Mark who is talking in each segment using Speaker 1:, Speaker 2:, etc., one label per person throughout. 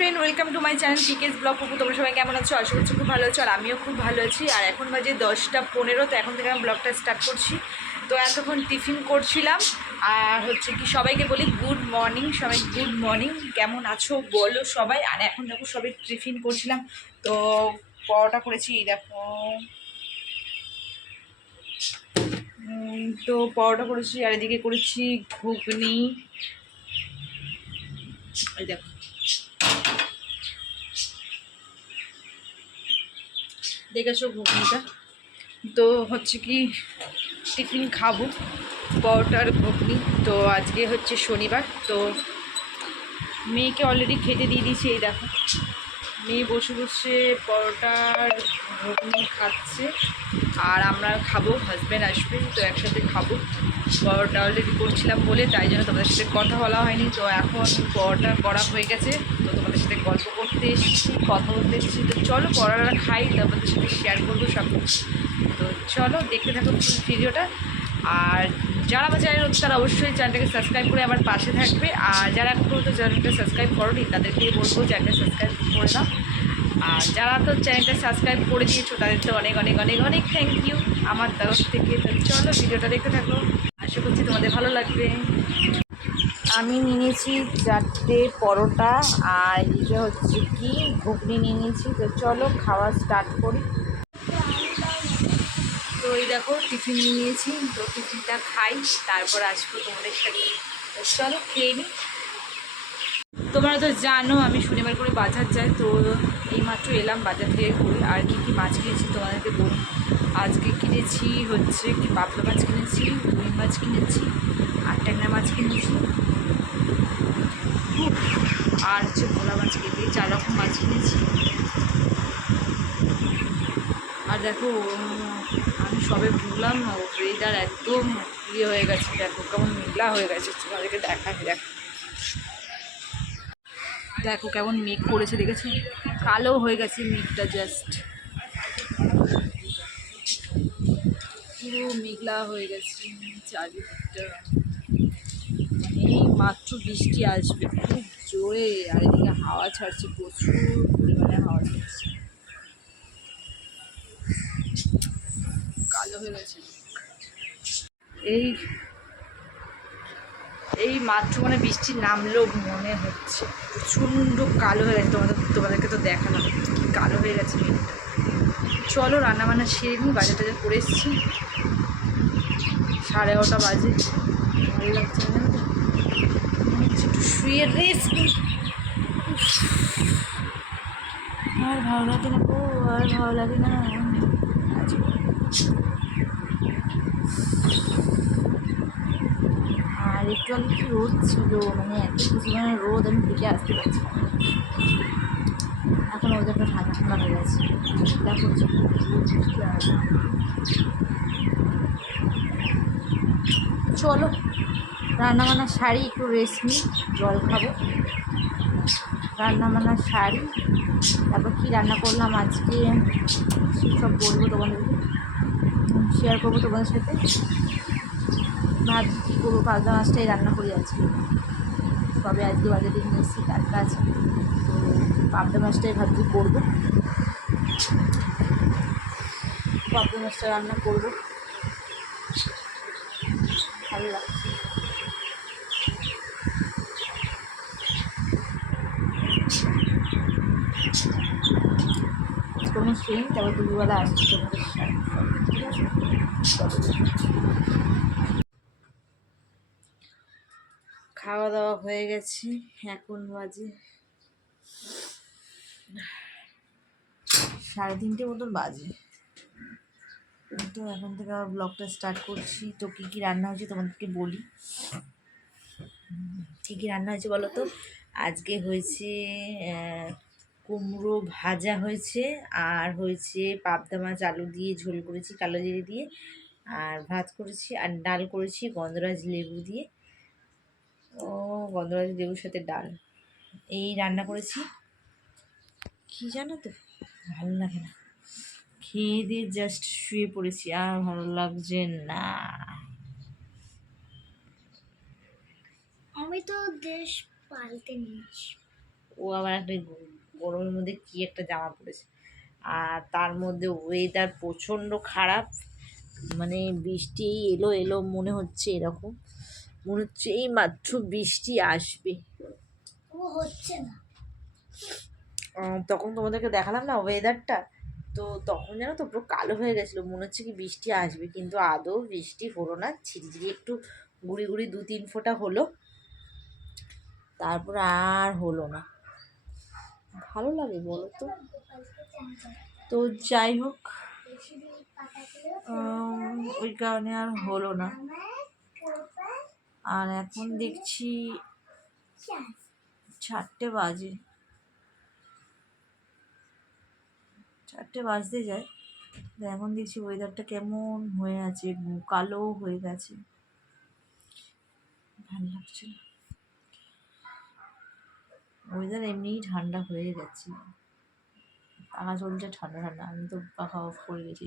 Speaker 1: Friend welcome to my channel টিকেস vlog কুকু তোমরা সবাই কেমন আছো? আশা করছি খুব ভালো আছো আর আমিও খুব ভালো আছি। আর এখন বাজে দশটা পনেরো, তো এখন থেকে আমি ব্লগটা স্টার্ট করছি। তো এতক্ষণ টিফিন করছিলাম। আর হচ্ছে কি, সবাইকে বলি গুড মর্নিং সবাই গুড মর্নিং কেমন আছো বলো সবাই। আর এখন দেখো সবাই টিফিন করছিলাম। তো পরোটা করেছি দেখো। তো পরোটা করেছি, আর এদিকে করেছি ঘুগনি। এই দেখো। দেখেছ ঘুগনিটা? তো হচ্ছে কি, টিফিন খাব, পরোটার ঘুগনি। তো আজকে হচ্ছে শনিবার, তো মেয়েকে অলরেডি খেতে দিয়ে দিয়েছি, এই দেখো। মেয়ে বসে বসে পরোটার ঘুগনি খাচ্ছে। আর আমরা খাব হাজব্যান্ড আসবে, তো একসাথে খাব। পরোটা অলরেডি করছিলাম বলে, তাই জন্য তোমাদের সাথে কথা বলা হয়নি। তো এখন পরোটা করা হয়ে গেছে। তো তোমাদের সাথে গল্প করতে এসেছি, কথা বলতে এসেছি। তো চলো পরোটা খাই, তোমাদের সাথে শেয়ার করব সব। তো চলো, দেখতে থাকো ভিডিওটা আর যারা আমার চ্যানেল নতুন, তারা অবশ্যই চ্যানেলটাকে সাবস্ক্রাইব করে আমার পাশে থাকবে। আর যারা এখন পর্যন্ত চ্যানেলটা সাবস্ক্রাইব করোনি তাদেরকে বলব চ্যানেলটা সাবস্ক্রাইব করে দাও আর যারা তো চ্যানেলটা সাবস্ক্রাইব করে দিয়েছ, তাদের তো অনেক অনেক অনেক অনেক থ্যাংক ইউ আমার তরফ থেকে। তো চলো, ভিডিওটা দেখতে থাকো। আশা করছি তোমাদের ভালো লাগবে। আমি নিয়ে নিয়েছি চারটে পরোটা, আর এটা হচ্ছে কি, ঘুগনি নিয়ে নিয়েছি। তো চলো, খাওয়া স্টার্ট করি। এই দেখো, টিফিন নিয়েছি। তো টিফিনটা খাই, তারপর আসব তোমাদের সাথে। চলো, খেয়ে নিই তোমরা তো জানো, আমি শনিবার করে বাজার যাই, তো এইমাত্র এলাম বাজার থেকে করে। আর কী কী মাছ কিনেছি তোমাদেরকে বলি। আজকে কিনেছি হচ্ছে কি পাবদা মাছ কিনেছি, রুই মাছ কিনেছি, আর ট্যাংরা মাছ কিনেছি। আর হচ্ছে ভোলা মাছ কিনেছি, চার রকম মাছ কিনেছি। আর দেখো সবে না ওয়েদার একদম ইয়ে হয়ে গেছে, দেখো কেমন মেঘলা হয়ে গেছে, তোমাদেরকে দেখাই, দেখো। দেখো কেমন মেঘ করেছে, দেখেছ? কালো হয়ে গেছে মেঘটা জাস্ট পুরো মেঘলা হয়ে গেছে চারিদিকটা। এই মাত্র বৃষ্টি আসবে, খুব জোরে, আর এদিকে হাওয়া ছাড়ছে, প্রচুর পরিমাণে হাওয়া ছাড়ছে। কালো হয়ে গেছে এই এই মাত্র মানে বৃষ্টি নামলো মনে হচ্ছে। প্রচণ্ড কালো হয়ে গেছে। তোমাদের, তোমাদেরকে তো দেখালাম কি কালো হয়ে গেছে মেঘটা। চলো রান্না বান্না সেরে নিই, বাজার টাজার করে এসেছি। সাড়ে এগারোটা বাজে। ভালো লাগছে না একটু শুয়ে রেস্ট আর ভালো লাগে না গো, আর ভালো লাগে না। আজকে আর একটু আগে কি রোদ ছিল মানে এত পরিমাণে রোদ, আমি দিকে আসতে পারছি এখন ওদেরটা ঠান্ডা ঠান্ডা হয়ে গেছে। দেখো চলো রান্না বান্না শাড়ি, একটু রেস্ট নিই, জল খাব। রান্না বান্না শাড়ি। তারপর কী রান্না করলাম আজকে? সব বলব তোমাদেরকে শেয়ার করব তোমাদের সাথে। ভাবছি কী করব পাবদা মাছটাই রান্না করি আজকে। তবে আজকে বাজারে নিয়ে এসেছি টাটকা আছে তো পাবদা মাছটাই ভাবছি করব। পাবদা মাছটা রান্না করব। ভালো লাগছে। কোনো তারপর দুপুরবেলা আসছি তোমাদের খাওয়া দাওয়া হয়ে গেছে, এখন বাজে সাড়ে তিনটে মতন বাজে। তো এখন থেকে আবার ব্লগটা স্টার্ট করছি। তো কী কী রান্না হয়েছে তোমাদেরকে বলি। কী কী রান্না হয়েছে বলো তো? আজকে হয়েছে কুমড়ো ভাজা হয়েছে আর হয়েছে পাবদা মাছ আলু দিয়ে ঝোল করেছি কালো জিরে দিয়ে। আর ভাত করেছি আর ডাল করেছি গন্ধরাজ লেবু দিয়ে। ও গন্ধরাজ লেবুর সাথে ডাল। এই রান্না করেছি। কি জানো তো? ভালো লাগে না। খেয়ে দিয়ে জাস্ট শুয়ে পড়েছি আর ভালো লাগছে না।
Speaker 2: আমি তো দেশ পাল্টে নিয়েছি।
Speaker 1: ও আবার একটা গ- গরমের মধ্যে কি একটা জামা পড়েছে আর তার মধ্যে ওয়েদার প্রচণ্ড খারাপ মানে বৃষ্টি এলো এলো মনে হচ্ছে এরকম। মনে হচ্ছে এই মাত্র বৃষ্টি আসবে।
Speaker 3: ও হচ্ছে না।
Speaker 1: তখন তোমাদেরকে দেখালাম না ওয়েদারটা তো তখন জানো তো পুরো কালো হয়ে গেছিল মনে হচ্ছে কি বৃষ্টি আসবে কিন্তু আদৌ বৃষ্টি হলো না। ঝিরিঝিরি একটু গুড়ি গুড়ি দু তিন ফোঁটা হলো। তারপর আর হলো না। ভালো লাগে বলো তো তো যাই হোক ওই কারণে আর হলো না। আর এখন দেখছি চারটে বাজে। চারটে বাজতে যায়। এখন দেখছি ওয়েদারটা কেমন হয়ে আছে কালো হয়ে গেছে। ভালো লাগছে না। ওয়েদার এমনিই ঠান্ডা হয়ে গেছে। পাখা চলছে ঠান্ডা ঠান্ডা। আমি তো পাখা অফ করে গেছি।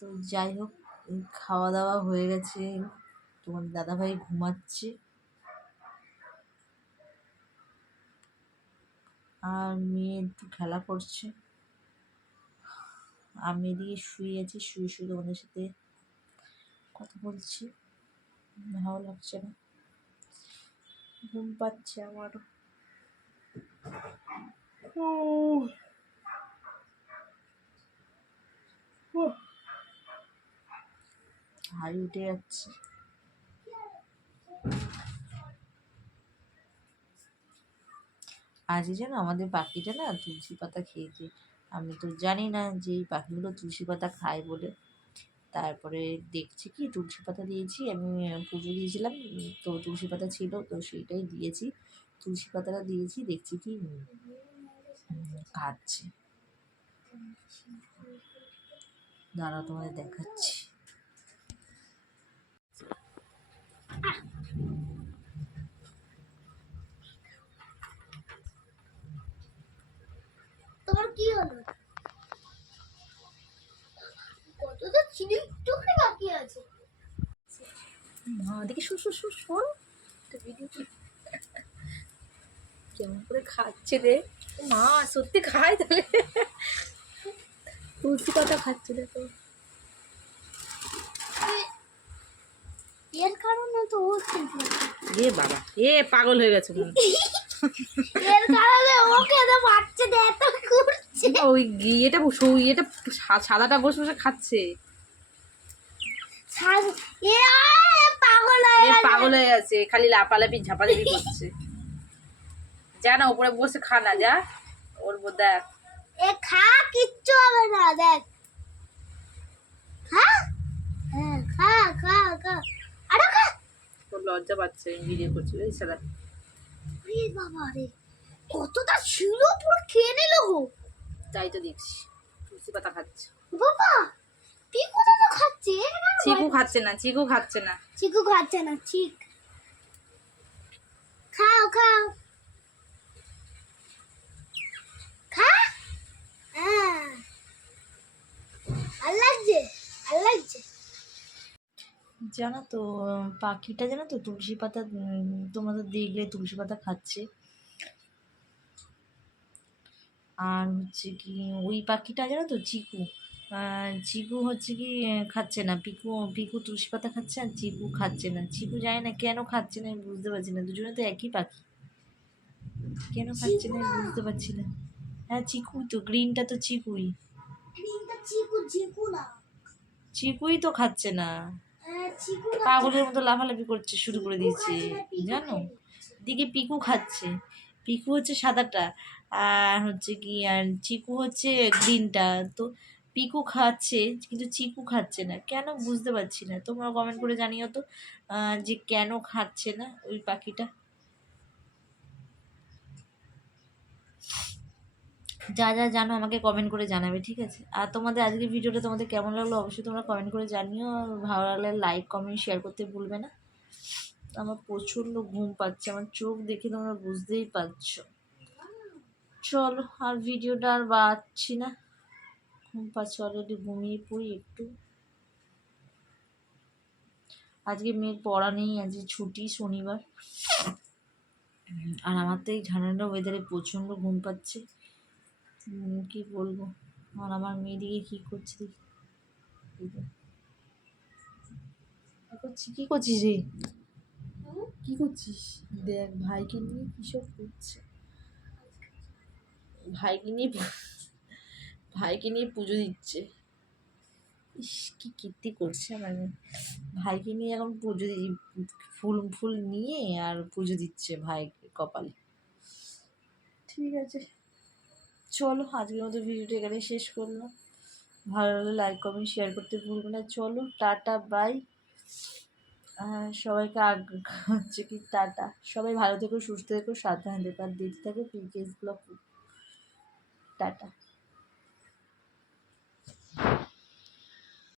Speaker 1: তো যাই হোক খাওয়া দাওয়া হয়ে গেছে। তোমার দাদাভাই ঘুমাচ্ছে। আর মেয়ে একটু খেলা করছে। আমি এদিকে শুয়ে আছি, শুয়ে শুয়ে তোমাদের সাথে কথা বলছি। ভালো লাগছে না। ঘুম পাচ্ছে। উহ। হাই উঠে যাচ্ছে আজ যেন আমাদের পাখিটা না তুলসী পাতা খেয়েছে আমি তো জানি না যে এই পাখিগুলো তুলসী পাতা খায় বলে তারপরে দেখছি কি তুলসী পাতা দিয়েছি, আমি পুজো দিয়েছিলাম তো তুলসী পাতা ছিল, তো সেইটাই দিয়েছি। তুলসী পাতাটা দিয়েছি, দেখছি কি কাঁদছে দাঁড়া তোমাদের দেখাচ্ছি
Speaker 3: তোমার কি হলো কতটা চিনি একটুখানি বাকি আছে
Speaker 1: মা দেখি শুন শুন শুন শোন একটা ভিডিও কেমন করে খাচ্ছে রে? মা সত্যি খায় তাহলে? তুলসী পাতা খাচ্ছে দেখো।
Speaker 3: এর কারণে তো হচ্ছে
Speaker 1: এ বাবা এ পাগল হয়ে গেছে মনে
Speaker 3: এর কারণে করছে।
Speaker 1: ওই সা- সাদাটা বসে বসে খাচ্ছে।
Speaker 3: এ পাগল হয়ে গেছে।
Speaker 1: খালি লাপালাপি ঝাপাঝাপি করছে। যা না উপরে বসে খা না যা। ওর দেখ।
Speaker 3: এ খা কিচ্ছু হবে না দেখ। খা। হ্যাঁ খা খা খা। আরে খা।
Speaker 1: ওর লজ্জা পাচ্ছে ভিডিও করছে ওই সাদা
Speaker 3: আরে বাবা রে কতটা ছিল পুরো খেয়ে নিল গো।
Speaker 1: তাই তো দেখছি তুলসী পাতা খাচ্ছে।
Speaker 3: বাবা। তুই তো খাচ্ছে
Speaker 1: চিকু খাচ্ছে না চিকু খাচ্ছে না।
Speaker 3: চিকু খাচ্ছে না ঠিক। খাও খাও। খা। আর লাগছে আর লাগছে।
Speaker 1: জানো তো পাখিটা জানো তো তুলসী পাতা তোমাদের দেখলে তুলসী পাতা খাচ্ছে। আর হচ্ছে কি ওই পাখিটা জানো তো চিকু। চিকু হচ্ছে কি খাচ্ছে না। পিকু পিকু তুলসী পাতা খাচ্ছে আর চিকু খাচ্ছে না। চিকু জানে না কেন খাচ্ছে না আমি বুঝতে পারছি না। দুজনে তো একই পাখি। কেন খাচ্ছে না আমি বুঝতে পারছি না। হ্যাঁ চিকুই তো গ্রিনটা তো চিকুই।
Speaker 3: চিকু চিকু
Speaker 1: চিকুই তো খাচ্ছে না।
Speaker 3: হ্যাঁ, না।
Speaker 1: পাগলের মতো লাফালাফি করছে শুরু করে দিয়েছে। জানো? দিকে পিকু খাচ্ছে। পিকু হচ্ছে সাদাটা। আর হচ্ছে কি আর চিকু হচ্ছে গ্রিনটা। তো পিকু খাচ্ছে, কিন্তু চিকু খাচ্ছে না। কেন? বুঝতে পারছি না। তোমরা কমেন্ট করে জানিও তো যে কেন খাচ্ছে না ওই পাখিটা? যা যা জানো আমাকে কমেন্ট করে জানাবে, ঠিক আছে? আর তোমাদের আজকের ভিডিওটা তোমাদের কেমন লাগল অবশ্যই তোমরা কমেন্ট করে জানিও। ভালো লাগলে লাইক কমেন্ট শেয়ার করতে ভুলবে না। আমার প্রচণ্ড ঘুম পাচ্ছে, আমার চোখ দেখে তোমরা বুঝতেই পারছ। চলো, আর ভিডিওটা আর বাড়ছি না। ঘুম পাচ্ছে অলরেডি ঘুমিয়ে পড়ি একটু। আজকে মেয়ের পড়া নেই, আজকে ছুটি, শনিবার। আর আমার তো এই ঠান্ডা ওয়েদারে প্রচণ্ড ঘুম পাচ্ছে। কি বলব? আর আমার মেয়ে দিকে কী করছে এই কি করছিস রে? কি করছিস? দেখ, ভাইকে নিয়ে কিসব করছে? ভাইকে নিয়ে ভাইকে নিয়ে পুজো দিচ্ছে। ইস কি কীর্তি করছে আমার ভাইকে নিয়ে এখন পুজো ফুল ফুল নিয়ে আর পুজো দিচ্ছে ভাইকে কপালে। ঠিক আছে। চলো আজকের মতো ভিডিওটা এখানে শেষ করলাম। ভালো লাগলে লাইক কমেন্ট শেয়ার করতে ভুলবে না। চলো টাটা বাই সবাইকে আগ হচ্ছে কি টাটা। সবাই ভালো থেকো সুস্থ থেকো সাবধানে থেকো আর দেখতে থাকো পিকেস ব্লগ টাটা।